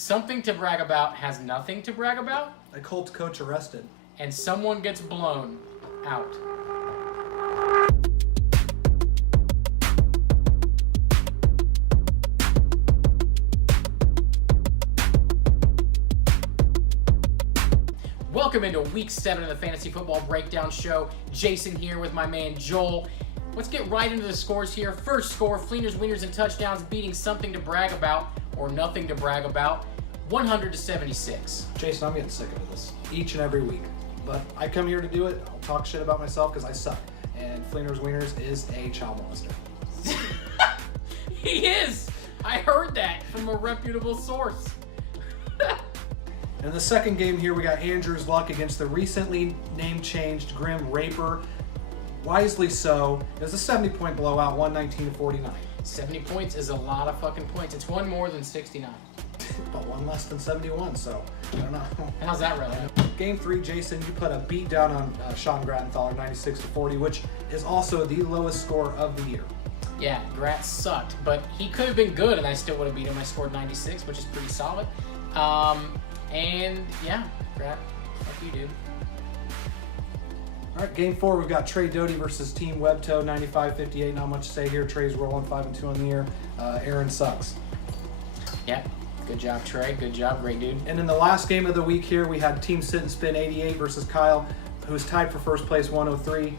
Something to brag about has nothing to brag about. A Colts coach arrested. And someone gets blown out. Welcome into week 7 of the Fantasy Football Breakdown Show. Jason here with my man Joel. Let's get right into the scores here. First score, Fleeners, Wieners, and Touchdowns beating something to brag about or nothing to brag about, 100-76. Jason, I'm getting sick of this each and every week. But I come here to do it. I'll talk shit about myself because I suck. And Fleeners, Wieners is a child molester. He is! I heard that from a reputable source. In the second game here, we got Andrew's luck against the recently name-changed Grim Raper. Wisely so. It was a 70-point blowout, 119-49. 70 points is a lot of fucking points. It's one more than 69. But one less than 71, so I don't know. How's that relevant? Game 3, Jason, you put a beat down on Sean Grattenthaler, 96-40, which is also the lowest score of the year. Yeah, Grat sucked, but he could have been good, and I still would have beat him. I scored 96, which is pretty solid. And yeah, Grat, fuck you, dude. All right, game 4, we've got Trey Doty versus Team Webtoe, 95-58. Not much to say here. Trey's rolling 5-2 on the year. Aaron sucks. Yeah, good job, Trey. Good job, great dude. And in the last game of the week here, we had Team Sit and Spin 88 versus Kyle, who's tied for first place, 103.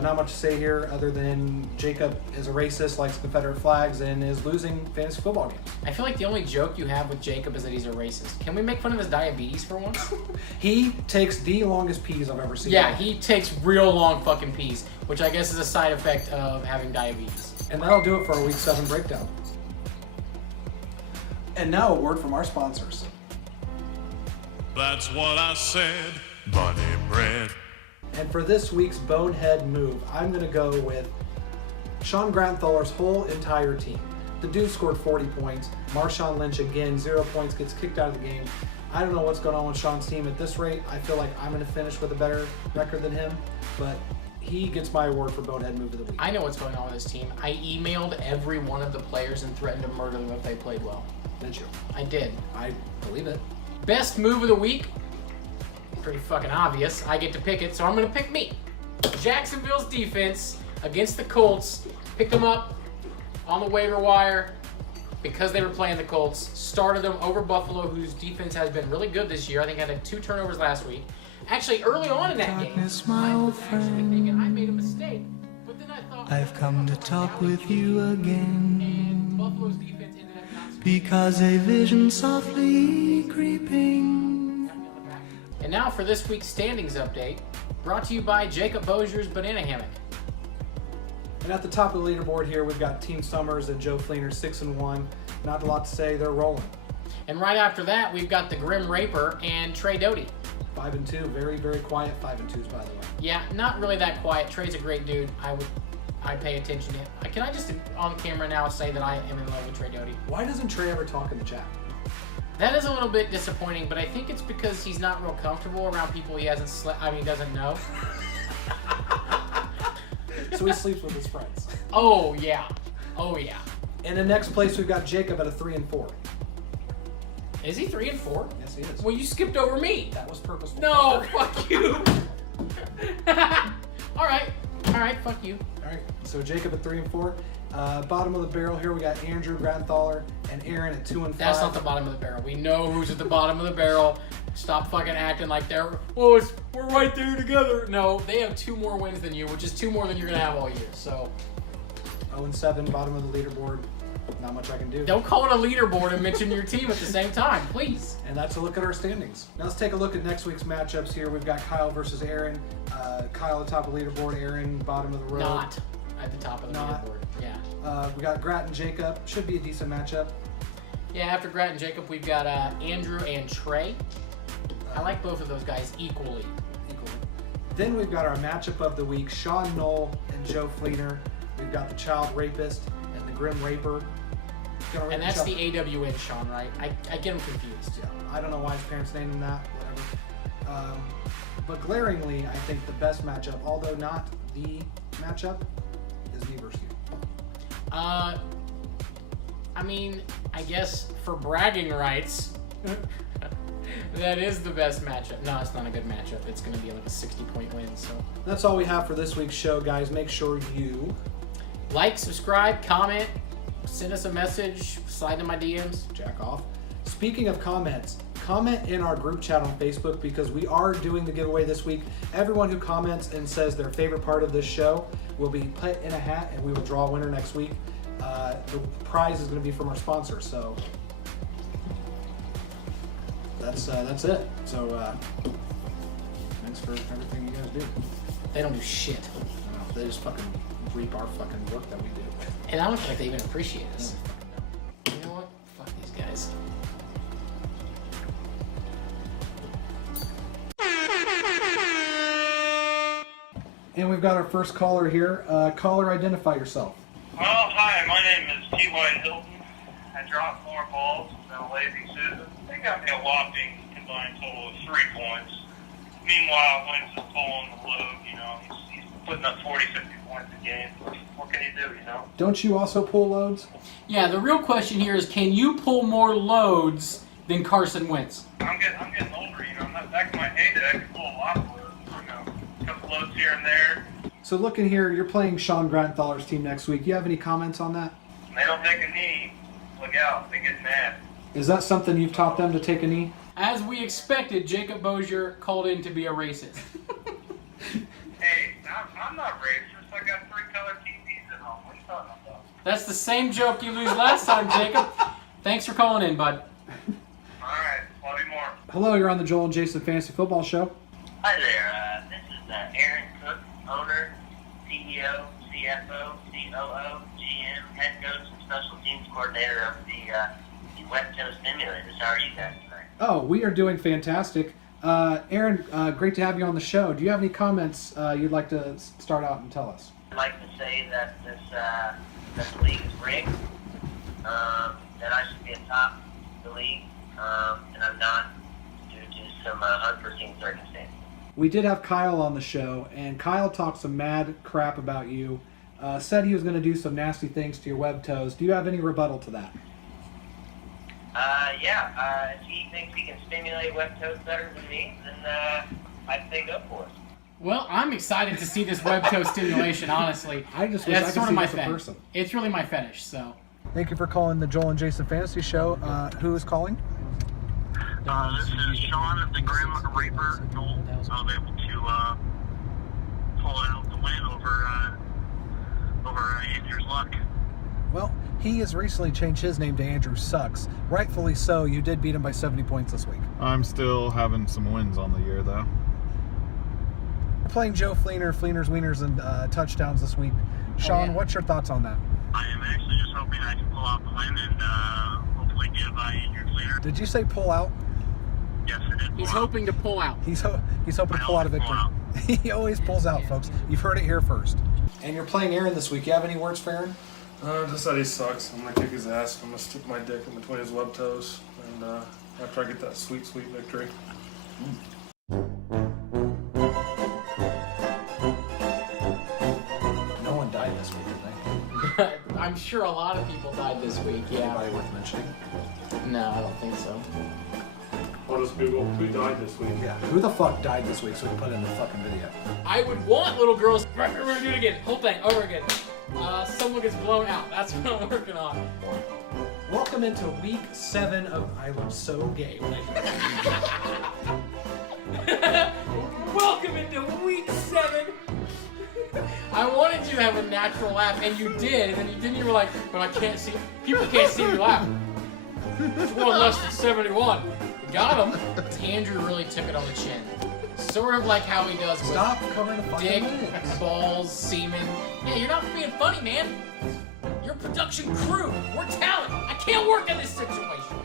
Not much to say here other than Jacob is a racist, likes Confederate flags, and is losing fantasy football games. I feel like the only joke you have with Jacob is that he's a racist. Can we make fun of his diabetes for once? He takes the longest peas I've ever seen. Yeah, he takes real long fucking peas, which I guess is a side effect of having diabetes. And that'll do it for our Week 7 breakdown. And now a word from our sponsors. That's what I said, bunny bread. And for this week's bonehead move, I'm going to go with Sean Grattenthaler's whole entire team. The dude scored 40 points. Marshawn Lynch, again, 0 points, gets kicked out of the game. I don't know what's going on with Sean's team at this rate. I feel like I'm going to finish with a better record than him, but he gets my award for bonehead move of the week. I know what's going on with his team. I emailed every one of the players and threatened to murder them if they played well. Did you? I did. I believe it. Best move of the week? Pretty fucking obvious. I get to pick it, so I'm going to pick me. Jacksonville's defense against the Colts. Picked them up on the waiver wire because they were playing the Colts. Started them over Buffalo, whose defense has been really good this year. I think I had 2 turnovers last week. Actually, early on in that game, I was actually thinking I made a mistake. But then I thought, I've come to talk with you again, and Buffalo's defense ended up not scoring. because a vision softly creeping. And now for this week's standings update, brought to you by Jacob Bozier's Banana Hammock. And at the top of the leaderboard here, we've got Team Summers and Joe Fleener, 6-1. Not a lot to say. They're rolling. And right after that, we've got the Grim Raper and Trey Doty. 5-2. Very, very quiet 5-2s, by the way. Yeah, not really that quiet. Trey's a great dude. I pay attention to him. Can I just on camera now say that I am in love with Trey Doty? Why doesn't Trey ever talk in the chat? That is a little bit disappointing, but I think it's because he's not real comfortable around people he hasn't doesn't know. So he sleeps with his friends. Oh yeah. Oh yeah. And in next place, we've got Jacob at a 3-4. Is he 3-4? Yes, he is. Well, you skipped over me. That was purposeful. No, fuck you. All right, fuck you. All right, so Jacob at 3-4. Bottom of the barrel here, we got Andrew Grattenthaler and Aaron at 2-5. That's not the bottom of the barrel. We know who's at the bottom of the barrel. Stop fucking acting like we're right there together. No, they have 2 more wins than you, which is 2 more than you're gonna have all year. So 0-7, bottom of the leaderboard. Not much I can do. don't call it a leaderboard and mention your team at the same time, please. And that's a look at our standings. Now let's take a look at next week's matchups here. We've got Kyle versus Aaron. Kyle at the top of the leaderboard, Aaron bottom of the road. Not at the top of the leaderboard. Yeah. We got Grat and Jacob. Should be a decent matchup. Yeah, after Grat and Jacob, we've got Andrew and Trey. I like both of those guys equally. Then we've got our matchup of the week, Sean Knoll and Joe Fleener. We've got the Child Rapist and the Grim Raper. And that's the AWN Sean, right? I get him confused. Yeah, I don't know why his parents named him that, whatever. But glaringly, I think the best matchup, although not the matchup, is me versus you. I mean, I guess for bragging rights, That is the best matchup. No, it's not a good matchup. It's going to be like a 60-point win. So, That's all we have for this week's show, guys. Make sure you like, subscribe, comment, send us a message, slide in my DMs. jack off. Speaking of comments, comment in our group chat on Facebook because we are doing the giveaway this week. Everyone who comments and says their favorite part of this show will be put in a hat, and we will draw a winner next week. The prize is going to be from our sponsor, so that's it. So thanks for everything you guys do. They don't do shit. They just fucking reap our fucking work that we do. And I don't think they even appreciate us. You know what? Fuck these guys. And we've got our first caller here. Caller, identify yourself. Well, hi, my name is T.Y. Hilton. I dropped more balls than a lazy Susan. They got me a whopping combined total of 3 points. Meanwhile, Wentz is pulling the load, you know, he's putting up 40, 50 points a game. What can he do, you know? Don't you also pull loads? Yeah, the real question here is, can you pull more loads than Carson Wentz? I'm getting older, you know. I'm not back in my heyday. I can pull a lot of loads, you know, a couple loads here and there. So looking here, you're playing Sean Granthaler's team next week. You have any comments on that? When they don't take a knee, look out, they get mad. Is that something you've taught them to take a knee? As we expected, Jacob Bozier called in to be a racist. Hey, I'm not racist. I got 3-color TVs at home. What are you talking about? That's the same joke you lose last time, Jacob. Thanks for calling in, bud. All right, love you more. Hello, you're on the Joel and Jason Fantasy Football Show. Hi there, this is Aaron Cook, owner, CEO, CFO, COO, GM, head coach, and special teams coordinator of the West Coast Simulators. How are you guys tonight? Oh, we are doing fantastic. Aaron, great to have you on the show. Do you have any comments you'd like to start out and tell us? I'd like to say that this league is rigged, that I should be atop the league, and I'm not due to some unforeseen circumstances. We did have Kyle on the show, and Kyle talked some mad crap about you. Said he was going to do some nasty things to your web toes. Do you have any rebuttal to that? If he thinks he can stimulate web toes better than me, then I'd say go for it. Well, I'm excited to see this web toe stimulation, honestly. I just wish I That's could sort see of my this in fetish. person. It's really my fetish, so. Thank you for calling the Joel and Jason Fantasy Show. Who is calling? This is Sean of the Grim Reaper. Noel. I was able to pull out the win over Andrew's Luck. Well, he has recently changed his name to Andrew Sucks. Rightfully so. You did beat him by 70 points this week. I'm still having some wins on the year, though. We're playing Joe Fleener, Fleener's Wieners, and touchdowns this week. Sean, yeah. What's your thoughts on that? I am actually just hoping I can pull out the win and hopefully give Andrew Cleaner. Did you say pull out? Yes, I did. He's hoping to pull out. He's hoping to pull out a victory. He always pulls out, folks. You've heard it here first. And you're playing Aaron this week. You have any words for Aaron? Just that he sucks. I'm gonna kick his ass. I'm gonna stick my dick in between his web toes, and after I get that sweet, sweet victory. No one died this week, I think. I'm sure a lot of people died this week, yeah. Anybody worth mentioning? No, I don't think so. I'll just Google who died this week. Yeah. Who the fuck died this week so we can put it in the fucking video? I would want little girls. Right, we're gonna do it again. Whole thing, over again. Someone gets blown out. That's what I'm working on. Welcome into week 7 of I Was So Gay. When I Welcome into week 7. I wanted you to have a natural laugh, and you did, and then you didn't. You were like, but I can't see. People can't see me laugh. It's one less than 71. Got him. Andrew really took it on the chin. Sort of like how he does with Stop covering the fucking dick, minutes. balls, semen. Yeah, you're not being funny, man. You're production crew. We're talent. I can't work in this situation.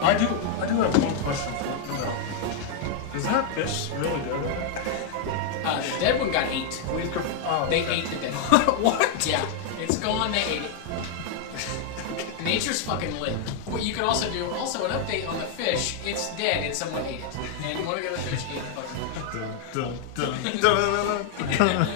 I do have one question for you. No. Is that fish really dead? The dead one got ate. They ate the dead one. What? Yeah, it's gone. They ate it. Nature's fucking lit. What you can also do, also an update on the fish. It's dead and someone ate it. And one of the other fish ate the fucking fish. Dun, dun, dun, dun, dun.